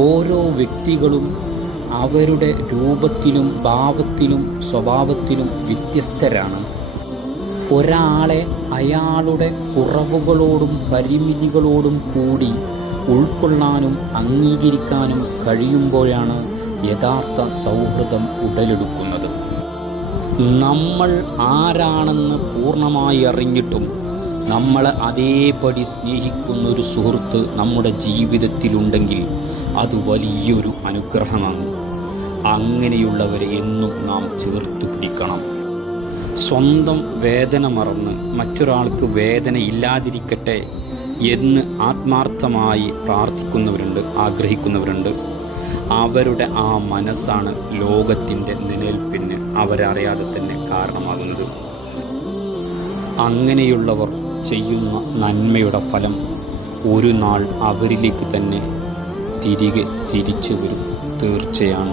ഓരോ വ്യക്തികളും അവരുടെ രൂപത്തിലും ഭാവത്തിലും സ്വഭാവത്തിലും വ്യത്യസ്തരാണ്. ഒരാളെ അയാളുടെ കുറവുകളോടും പരിമിതികളോടും കൂടി ഉൾക്കൊള്ളാനും അംഗീകരിക്കാനും കഴിയുമ്പോഴാണ് യഥാർത്ഥ സൗഹൃദം ഉടലെടുക്കുന്നത്. നമ്മൾ ആരാണെന്ന് പൂർണ്ണമായി അറിഞ്ഞിട്ടും നമ്മളെ അതേപടി സ്നേഹിക്കുന്നൊരു സുഹൃത്ത് നമ്മുടെ ജീവിതത്തിലുണ്ടെങ്കിൽ അത് വലിയൊരു അനുഗ്രഹമാണ്. അങ്ങനെയുള്ളവരെ എന്നും നാം ചേർത്തു പിടിക്കണം. സ്വന്തം വേദന മറന്ന് മറ്റൊരാൾക്ക് വേദന ഇല്ലാതിരിക്കട്ടെ എന്ന് ആത്മാർത്ഥമായി പ്രാർത്ഥിക്കുന്നവരുണ്ട്, ആഗ്രഹിക്കുന്നവരുണ്ട്. അവരുടെ ആ മനസ്സാണ് ലോകത്തിൻ്റെ നിലനിൽപ്പിന് അവരറിയാതെ തന്നെ കാരണമാകുന്നത്. അങ്ങനെയുള്ളവർ ചെയ്യുന്ന നന്മയുടെ ഫലം ഒരു നാൾ അവരിലേക്ക് തന്നെ തിരിച്ചു വരും, തീർച്ചയാണ്.